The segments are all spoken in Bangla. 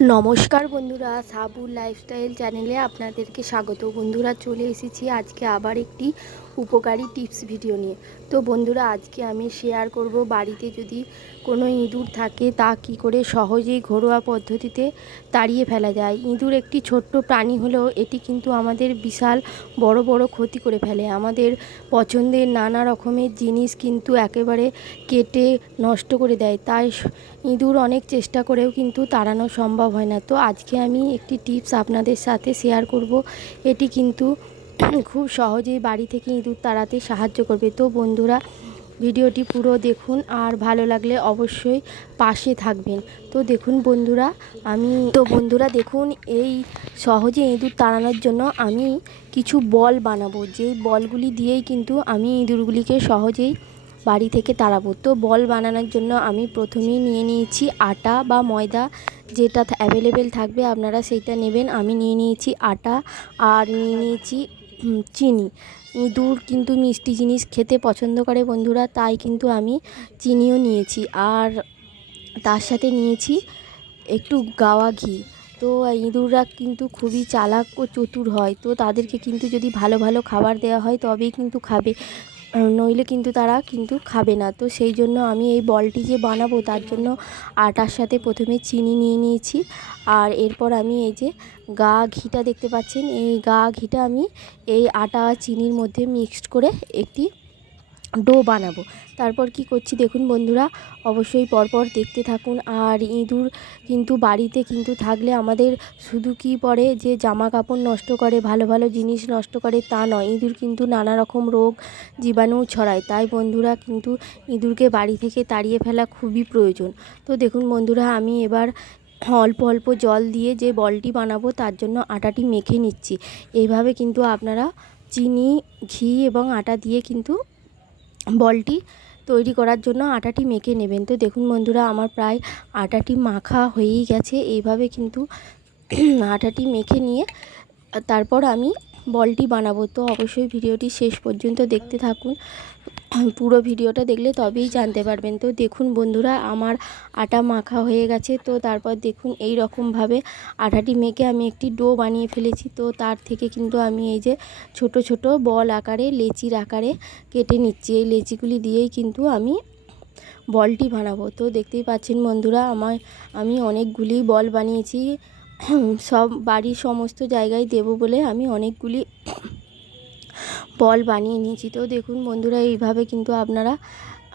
নমস্কার বন্ধুরা সাবু লাইফস্টাইল চ্যানেলে আপনাদেরকে স্বাগত। বন্ধুরা চলে এসেছি আজকে আবার একটি উপকারী টিপস ভিডিও নিয়ে। তো বন্ধুরা, আজকে আমি শেয়ার করব বাড়িতে যদি কোনো ইঁদুর থাকে, তা কি করে সহজেই ঘরোয়া পদ্ধতিতে তাড়িয়ে ফেলা যায়? ইঁদুর একটি ছোট্ট প্রাণী হলেও এটি কিন্তু আমাদের বিশাল বড় বড় ক্ষতি করে ফেলে। আমাদের পছন্দের নানা রকমের জিনিস কিন্তু একেবারে কেটে নষ্ট করে দেয়। তাই ইঁদুর অনেক চেষ্টা করেও কিন্তু তাড়ানো সম্ভব হয় না। তো আজকে আমি একটি টিপস আপনাদের সাথে শেয়ার করব। এটি কিন্তু খুব সহজেই বাড়ি থেকে ইঁদুর তাড়াতে সাহায্য করবে। তো বন্ধুরা, ভিডিওটি পুরো দেখুন আর ভালো লাগলে অবশ্যই পাশে থাকবেন। তো দেখুন বন্ধুরা, আমি তো বন্ধুরা দেখুন, এই সহজে ইঁদুর তাড়ানোর জন্য আমি কিছু বল বানাবো। যেই বলগুলি দিয়েই কিন্তু আমি ইঁদুরগুলিকে সহজেই বাড়ি থেকে তাড়াবো। তো বল বানানোর জন্য আমি প্রথমেই নিয়ে নিয়েছি আটা বা ময়দা যেটা অ্যাভেলেবেল থাকবে, আপনারা সেইটা নেবেন। আমি নিয়ে নিয়েছি আটা আর নিয়ে নিয়েছি চিনি। ইঁদুর কিন্তু মিষ্টি জিনিস খেতে পছন্দ করে বন্ধুরা, তাই কিন্তু আমি চিনিও নিয়েছি। আর তার সাথে নিয়েছি একটু গাওয়া ঘি। তো ইঁদুররা কিন্তু খুবই চালাক ও চতুর হয়। তো তাদেরকে কিন্তু যদি ভালো ভালো খাবার দেওয়া হয়, তবেই কিন্তু খাবে। নইলে কিন্তু তারা কিন্তু খাবে না। তো সেই জন্য আমি এই বলটি যে বানাবো তার জন্য আটার সাথে প্রথমে চিনি নিয়ে নিয়েছি। আর এরপর আমি এই যে গা ঘিটা দেখতে পাচ্ছেন, এই গা ঘিটা আমি এই আটা চিনির মধ্যে মিক্সড করে একটি ডো বানাবো। তারপর কি করছি দেখুন বন্ধুরা, অবশ্যই পরপর দেখতে থাকুন। আর ইঁদুর কিন্তু বাড়িতে কিন্তু থাকলে আমাদের শুধু কি পরে যে জামা কাপড় নষ্ট করে, ভালো ভালো জিনিস নষ্ট করে তা নয়। ইঁদুর কিন্তু নানা রকম রোগ জীবাণু ছড়ায়। তাই বন্ধুরা কিন্তু ইঁদুরকে বাড়ি থেকে তাড়িয়ে ফেলা খুবই প্রয়োজন। তো দেখুন বন্ধুরা, আমি এবার অল্প অল্প জল দিয়ে যে বলটি বানাবো তার জন্য আটাটি মেখে নিচ্ছি। এইভাবে কিন্তু আপনারা চিনি, ঘি এবং আটা দিয়ে কিন্তু বলটি তৈরি করার জন্য আটাটি মেখে নেবেন। তো দেখুন বন্ধুরা, আমার প্রায় আটাটি মাখা হয়েই গেছে। এইভাবে কিন্তু আটাটি মেখে নিয়ে তারপর আমি বলটি বানাবো। তো অবশ্যই ভিডিওটি শেষ পর্যন্ত দেখতে থাকুন। পুরো ভিডিওটা দেখলে তবেই জানতে পারবেন। তো দেখুন বন্ধুরা, আমার আটা মাখা হয়ে গেছে। তো তারপর দেখুন এই রকমভাবে আটাটি মেখে আমি একটি ডো বানিয়ে ফেলেছি। তো তার থেকে কিন্তু আমি এই যে ছোট ছোট বল আকারে, লেচির আকারে কেটে নিচ্ছি। এই লেচিগুলি দিয়েই কিন্তু আমি বলটি বানাবো। তো দেখতেই পাচ্ছেন বন্ধুরা আমার আমি অনেকগুলি বল বানিয়েছি। সব বাড়ির সমস্ত জায়গায় দেব বলে আমি অনেকগুলি বল বানিয়ে নিয়েছি। তো দেখুন বন্ধুরা, এইভাবে কিন্তু আপনারা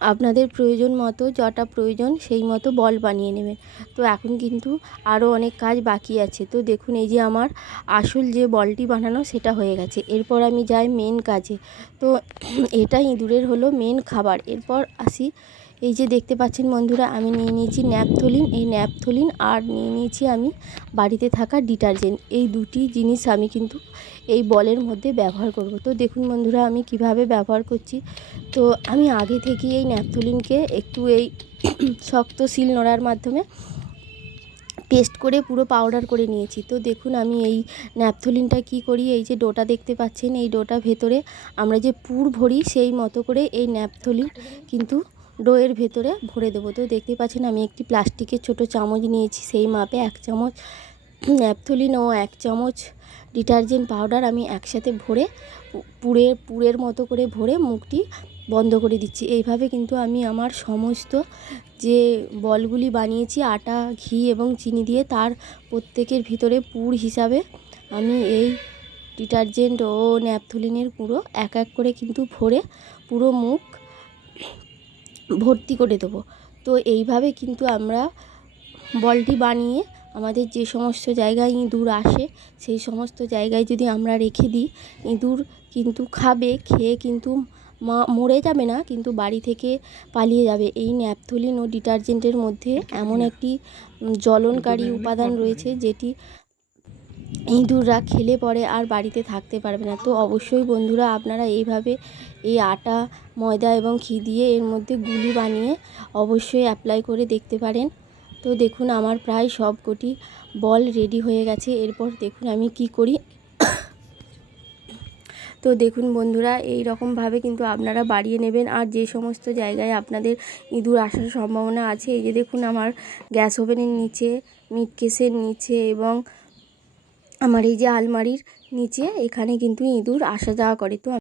আপনাদের প্রয়োজন মতো, যটা প্রয়োজন সেই মতো বল বানিয়ে নেবেন। তো এখন কিন্তু আরও অনেক কাজ বাকি আছে। তো দেখুন, এই যে আমার আসল যে বলটি বানানো সেটা হয়ে গেছে। এরপর আমি যাই মেন কাজে। তো এটা ইঁদুরের হলো মেন খাবার। এরপর আসি এই যে দেখতে পাচ্ছেন বন্ধুরা, আমি নিয়ে নিয়েছি ন্যাপথলিন। এই ন্যাপথলিন আর নিয়ে নিয়েছি আমি বাড়িতে থাকা ডিটারজেন্ট। এই দুটি জিনিস আমি কিন্তু এই বলের মধ্যে ব্যবহার করব। তো দেখুন বন্ধুরা, আমি কীভাবে ব্যবহার করছি। তো আমি আগে থেকে এই ন্যাপথলিনকে একটু এই শক্ত শিল নোড়ার মাধ্যমে পেস্ট করে পুরো পাউডার করে নিয়েছি। তো দেখুন, আমি এই ন্যাপথলিনটা কি করি? এই যে ডোটা দেখতে পাচ্ছেন, এই ডোটা ভেতরে আমরা যে পুর ভরি সেই মতো করে এই ন্যাপথলিন কিন্তু ডোয়ের ভেতরে ভরে দেবো। তো দেখতে পাচ্ছেন আমি একটি প্লাস্টিকের ছোট চামচ নিয়েছি, সেই মাপে এক চামচ ন্যাপথলিন ও এক চামচ ডিটারজেন্ট পাউডার আমি একসাথে ভরে পুরের পুরের মতো করে ভরে মুখটি বন্ধ করে দিচ্ছি। এইভাবে কিন্তু আমি আমার সমস্ত যে বলগুলি বানিয়েছি, আটা, ঘি এবং চিনি দিয়ে, তার প্রত্যেকের ভিতরে পুর হিসাবে আমি এই ডিটারজেন্ট ও ন্যাপথলিনের পুরো এক এক করে কিন্তু ভরে পুরো মুখ ভর্তি করে দেবো। তো এইভাবে কিন্তু আমরা বলটি বানিয়ে আমাদের যে সমস্ত জায়গায় ইঁদুর আসে সেই সমস্ত জায়গায় যদি আমরা রেখে দিই ইঁদুর কিন্তু খাবে খেয়ে কিন্তু মা মরে যাবে না কিন্তু বাড়ি থেকে পালিয়ে যাবে। এই ন্যাপথলিন ও ডিটারজেন্টের মধ্যে এমন একটি জ্বলনকারী উপাদান রয়েছে যেটি ইঁদুররা খেলে পরে আর বাড়িতে থাকতে পারবে না। তো অবশ্যই বন্ধুরা আপনারা এইভাবে এই আটা, ময়দা এবং ঘি দিয়ে এর মধ্যে গুলি বানিয়ে অবশ্যই অ্যাপ্লাই করে দেখতে পারেন। তো দেখুন আমার প্রায় সব সবকটি বল রেডি হয়ে গেছে। এরপর দেখুন আমি কি করি। তো দেখুন বন্ধুরা এই রকমভাবে কিন্তু আপনারা বাড়িয়ে নেবেন। আর যে সমস্ত জায়গায় আপনাদের ইঁদুর আসার সম্ভাবনা আছে, এই যে দেখুন আমার গ্যাস ওভেনের নিচে মিট কেসের নিচে এবং আমার এই যে আলমারির নিচে এখানে কিন্তু ইঁদুর আসা যাওয়া করে। তো